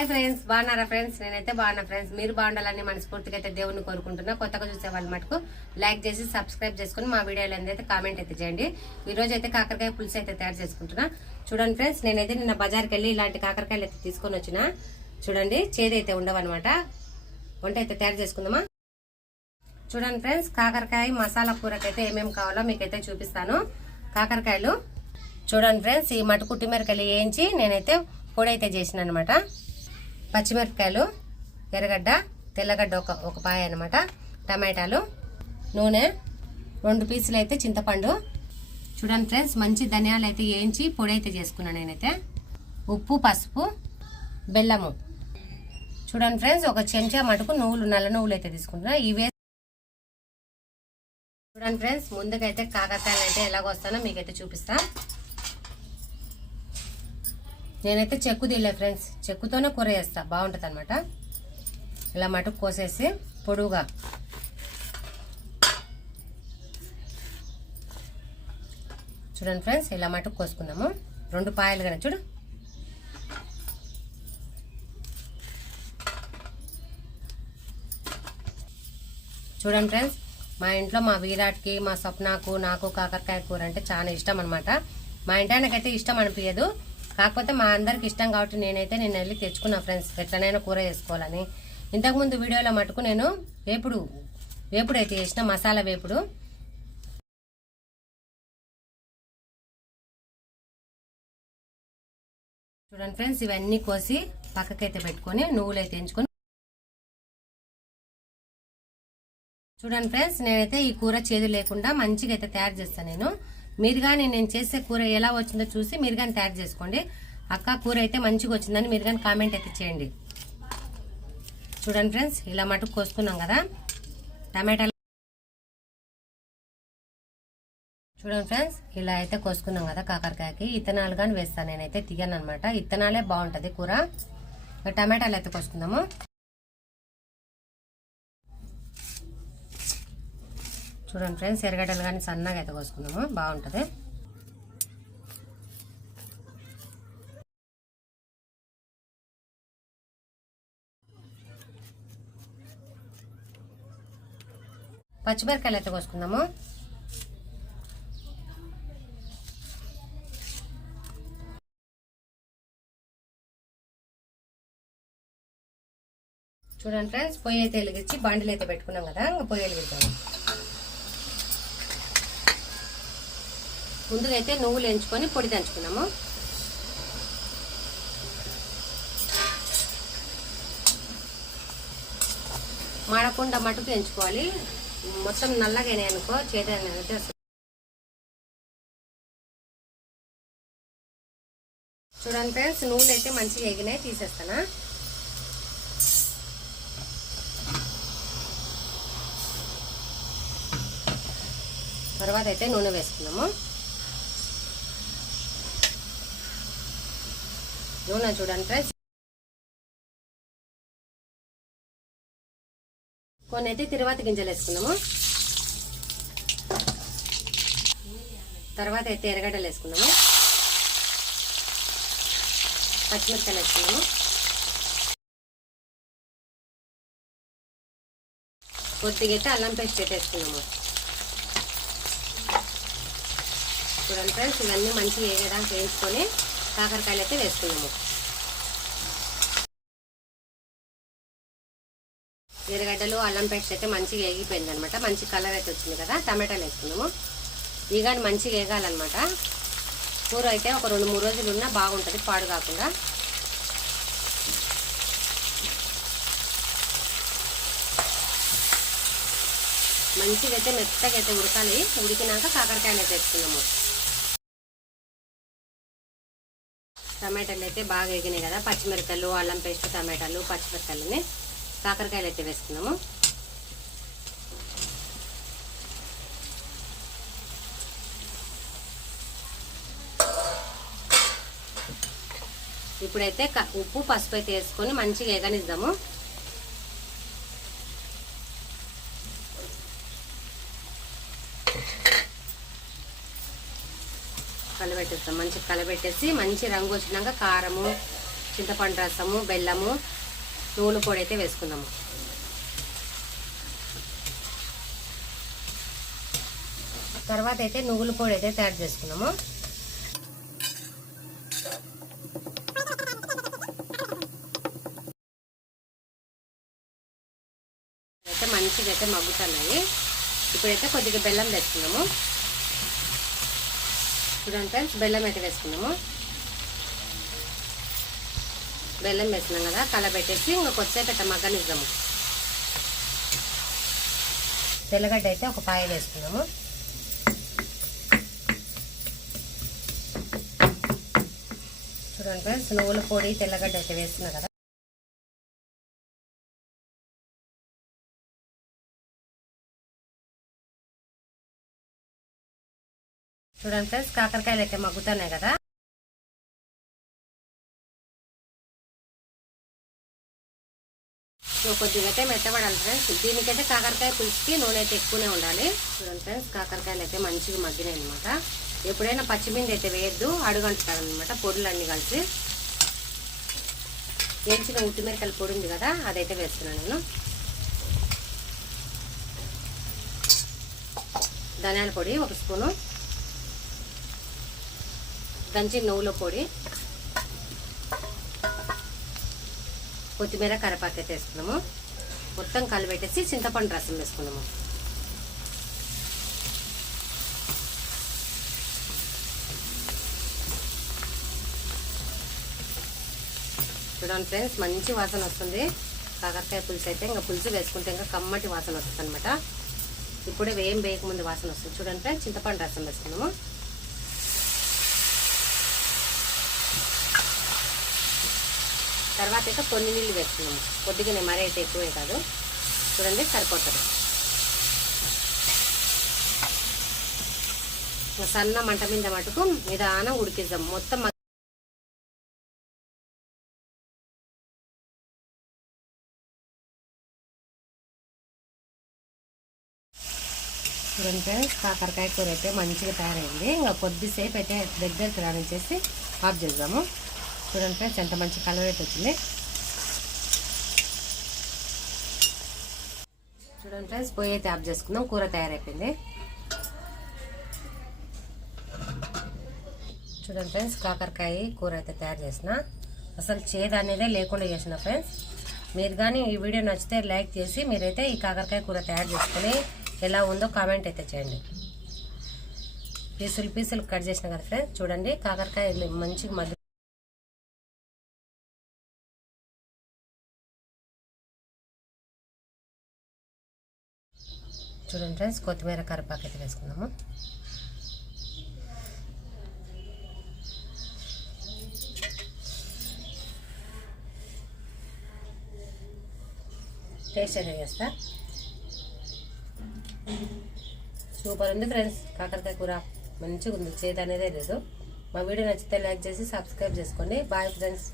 Hi friends, బాగున్నారా friends? నేనైతే బాగున్నా ఫ్రెండ్స్. మీరు బాగుండాలని మనస్ఫూర్తిగా అయితే దేవుని కోరుకుంటున్నా. కొత్తగా చూసే వాళ్ళ మటుకు లైక్ చేసి సబ్స్క్రైబ్ చేసుకుని మా వీడియోలు అయితే కామెంట్ అయితే చేయండి. ఈ రోజు అయితే కాకరకాయ పులుసు అయితే తయారు చేసుకుంటున్నా. చూడండి ఫ్రెండ్స్, నేనైతే నిన్న బజార్కి వెళ్ళి ఇలాంటి కాకరకాయలు అయితే తీసుకొని వచ్చిన. చూడండి, చేదైతే ఉండవన్నమాట. వంట అయితే తయారు చేసుకుందామా. చూడండి ఫ్రెండ్స్, కాకరకాయ మసాలా కూరకైతే ఏమేమి కావాలో మీకైతే చూపిస్తాను. కాకరకాయలు చూడండి ఫ్రెండ్స్, ఈ మటుకు కుట్టిమిరకాయలు వేయించి నేనైతే పొడి అయితే చేసిన అనమాట. పచ్చిమిరపకాయలు, ఎర్రగడ్డ, తెల్లగడ్డ ఒక పాయ అనమాట, టమాటాలు, నూనె, 2 పీసులు అయితే చింతపండు. చూడండి ఫ్రెండ్స్, మంచి ధనియాలు అయితే వేయించి పొడి అయితే చేసుకున్నాను నేనైతే. ఉప్పు, పసుపు, బెల్లము. చూడండి ఫ్రెండ్స్, ఒక చెంచా మటుకు నువ్వులు, నల్ల నువ్వులు అయితే తీసుకుంటున్నా. ఇవే చూడండి ఫ్రెండ్స్, ముందుకైతే కాకరకాయలు అయితే ఎలాగొస్తానో మీకైతే చూపిస్తా. నేనైతే చెక్కు తీయలే ఫ్రెండ్స్, చెక్కుతోనే కూర చేస్తా, బాగుంటుంది అనమాట. ఇలా మటుకు కోసేసి పొడువుగా చూడండి ఫ్రెండ్స్, ఇలా మటుకు కోసుకుందాము. 2 పాయలు కానీ చూడు. చూడండి ఫ్రెండ్స్, మా ఇంట్లో మా విరాట్కి, మా స్వప్నకు, నాకు కాకరకాయ కూర అంటే చాలా ఇష్టం అనమాట. మా ఇంటానికైతే ఇష్టం అనిపించదు, కాకపోతే మా అందరికి ఇష్టం కాబట్టి నేను వెళ్ళి తెచ్చుకున్నా ఫ్రెండ్స్, ఎట్లనైనా కూర చేసుకోవాలని. ఇంతకుముందు వీడియోలో మటుకు నేను వేపుడు అయితే చేసిన, మసాలా వేపుడు. చూడండి ఫ్రెండ్స్, ఇవన్నీ కోసి పక్కకైతే పెట్టుకొని నువ్వులు అయితే ఎంచుకొని. చూడండి ఫ్రెండ్స్, నేనైతే ఈ కూర చేదు లేకుండా మంచిగా అయితే తయారు చేస్తాను. మీరు కానీ నేను చేసే కూర ఎలా వచ్చిందో చూసి మీరు కానీ తయారు చేసుకోండి. అక్క, కూర అయితే మంచిగా వచ్చిందని మీరు కానీ కామెంట్ అయితే చేయండి. చూడండి ఫ్రెండ్స్, ఇలా మటుకు కోసుకున్నాం కదా టమాటాలు. చూడండి ఫ్రెండ్స్, ఇలా అయితే కోసుకున్నాం కదా కాకరకాయకి. ఇత్తనాలు కానీ వేస్తాను నేనైతే, తీయను అనమాట. ఇత్తనాలే బాగుంటుంది కూర. టమాటాలు అయితే కోసుకుందాము. చూడండి ఫ్రెండ్స్, ఎర్రగడ్డలు కానీ సన్నగా అయితే కోసుకుందాము, బాగుంటుంది. పచ్చిమిరకాయలు అయితే కోసుకుందాము. చూడండి ఫ్రెండ్స్, పొయ్యి అయితే వెలిగించి బండిలు అయితే పెట్టుకున్నాం కదా, ఇంకా పొయ్యి వెలిగిద్దాము. ముందుగా అయితే నువ్వులు ఎంచుకొని పొడి దంచుకున్నాము. మాడకుండా మటుకు ఎంచుకోవాలి, మొత్తం నల్లగా అనుకో చేదైతే. చూడండి ఫ్రెండ్స్, నువ్వులు అయితే మంచిగా ఎగినాయి, తీసేస్తానా. తర్వాత అయితే నూనె వేసుకున్నాము. నూనె చూడండి ఫ్రెండ్స్, కొన్ని అయితే తిరువాత గింజలు వేసుకున్నాము. తర్వాత అయితే ఎర్రగడ్డలు వేసుకున్నాము, పచ్చిమిరపకాయలు వేసుకున్నాము, కొద్దిగా అయితే అల్లం పేస్ట్ వేసుకున్నాము. చూడండి ఫ్రెండ్స్, ఇవన్నీ మంచిగా వేయడానికి వేయించుకొని కాకరకాయలు అయితే వేసుకున్నాము. ఎర్రగడ్డలు, అల్లం పేస్ట్ అయితే మంచిగా వేగిపోయింది అనమాట. మంచి కలర్ అయితే వచ్చింది కదా. టమాటాలు వేసుకున్నాము. ఇవి కానీ మంచిగా వేగాలన్నమాట. కూర అయితే ఒక 2-3 రోజులు ఉన్నా బాగుంటుంది, పాడు కాకుండా. మంచిగా అయితే మెత్తగా అయితే ఉడకాలి. ఉడికినాక కాకరకాయలు అయితే వేసుకున్నాము. టమాటాలు అయితే బాగా వేగినాయి కదా. పచ్చిమిరపకాయలు, అల్లం పేస్ట్, టమాటాలు, పచ్చిమిరపకాయలని కాకరకాయలు అయితే వేసుకున్నాము. ఇప్పుడైతే ఉప్పు, పసుపు అయితే వేసుకొని మంచిగా వేగనిద్దాము. కలబెట్టేస్తాం. మంచిగా కలబెట్టేసి మంచి రంగు వచ్చినాక కారము, చింతపండు రసము, బెల్లము, నువ్వుల పొడి అయితే వేసుకుందాము. తర్వాత అయితే నువ్వుల పొడి అయితే తయారు చేసుకున్నాము. అయితే మంచిగా అయితే మగ్గుతున్నాయి. ఇప్పుడైతే కొద్దిగా బెల్లం వేసుకున్నాము. చూడండి ఫ్రెండ్స్, బెల్లం అయితే వేసుకున్నాము. బెల్లం వేసినాం కదా, కలబెట్టేసి ఇంకా కొద్దిసేపు అయితే మగ్గనిద్దాము. తెల్లగడ్డ అయితే ఒక పాయ వేసుకున్నాము. చూడండి ఫ్రెండ్స్, నువ్వుల పొడి, తెల్లగడ్డ అయితే వేస్తున్నా కదా. చూడండి ఫ్రెండ్స్, కాకరకాయలు అయితే మగ్గుతున్నాయి కదా. సో కొద్దిగా అయితే మెత్తబడాలి ఫ్రెండ్స్. దీనికైతే కాకరకాయ పులుసుకి నూనె అయితే ఎక్కువనే ఉండాలి. చూడండి ఫ్రెండ్స్, కాకరకాయలు అయితే మంచిగా మగ్గినాయి అనమాట. ఎప్పుడైనా పచ్చిమిండి అయితే వేయద్దు, అడుగంటుతారు అనమాట పొడులన్నీ కలిసి. వేయించిన ఉత్తిమిరకాయల పొడి ఉంది కదా, అదైతే వేస్తున్నాను నేను. ధనియాల పొడి 1 స్పూను, దంచిన నువ్వుల పొడి, కొత్తిమీర, కరివేపాకు అయితే వేసుకున్నాము. మొత్తం కలిపెట్టేసి చింతపండు రసం వేసుకున్నాము. చూడండి ఫ్రెండ్స్, మంచి వాసన వస్తుంది కాకరకాయ పులుసు అయితే. ఇంకా పులుసు వేసుకుంటే ఇంకా కమ్మటి వాసన వస్తుంది అనమాట. ఇప్పుడే వేయకముందు వాసన వస్తుంది. చూడండి ఫ్రెండ్స్, చింతపండు రసం వేసుకున్నాము. తర్వాత అయితే కొన్ని నీళ్ళు వేసుకున్నాము. కొద్దిగానే, మరీ అయితే ఎక్కువే కాదు. చూడండి, సరిపోతుంది. సన్న మంట మీద మటుకు నిదానం ఉడికిద్దాం మొత్తం. చూడండి ఫ్రెండ్స్, కాకరకాయ కూర అయితే మంచిగా తయారైంది. ఇంకా కొద్దిసేపు అయితే దగ్గరికి రానిచ్చేసి ఆఫ్ చేద్దాము. చూడండి ఫ్రెండ్స్, ఎంత మంచి కలర్ అయితే వచ్చింది. చూడండి ఫ్రెండ్స్, పొయ్యి అయితే ఆఫ్ చేసుకుందాం. కూర తయారైపోయింది. చూడండి ఫ్రెండ్స్, కాకరకాయ కూర అయితే తయారు చేసిన. అసలు చేదు అనేదే లేకుండా చేసిన ఫ్రెండ్స్. మీరు కానీ ఈ వీడియో నచ్చితే లైక్ చేసి మీరైతే ఈ కాకరకాయ కూర తయారు చేసుకొని ఎలా ఉందో కామెంట్ అయితే చేయండి. పీసులు కట్ చేసిన కదా ఫ్రెండ్స్. చూడండి, కాకరకాయ మంచిగా మగ్గి. చూడండి ఫ్రెండ్స్, కొత్తిమీర, కరివేపాకు అయితే వేసుకుందాము. టేస్ట్ అయితే చేస్తా. సూపర్ ఉంది ఫ్రెండ్స్, కాకరకాయ కూర మంచిగా ఉంది. చేదు అనేదే లేదు. మా వీడియో నచ్చితే లైక్ చేసి సబ్స్క్రైబ్ చేసుకోండి. Bye friends.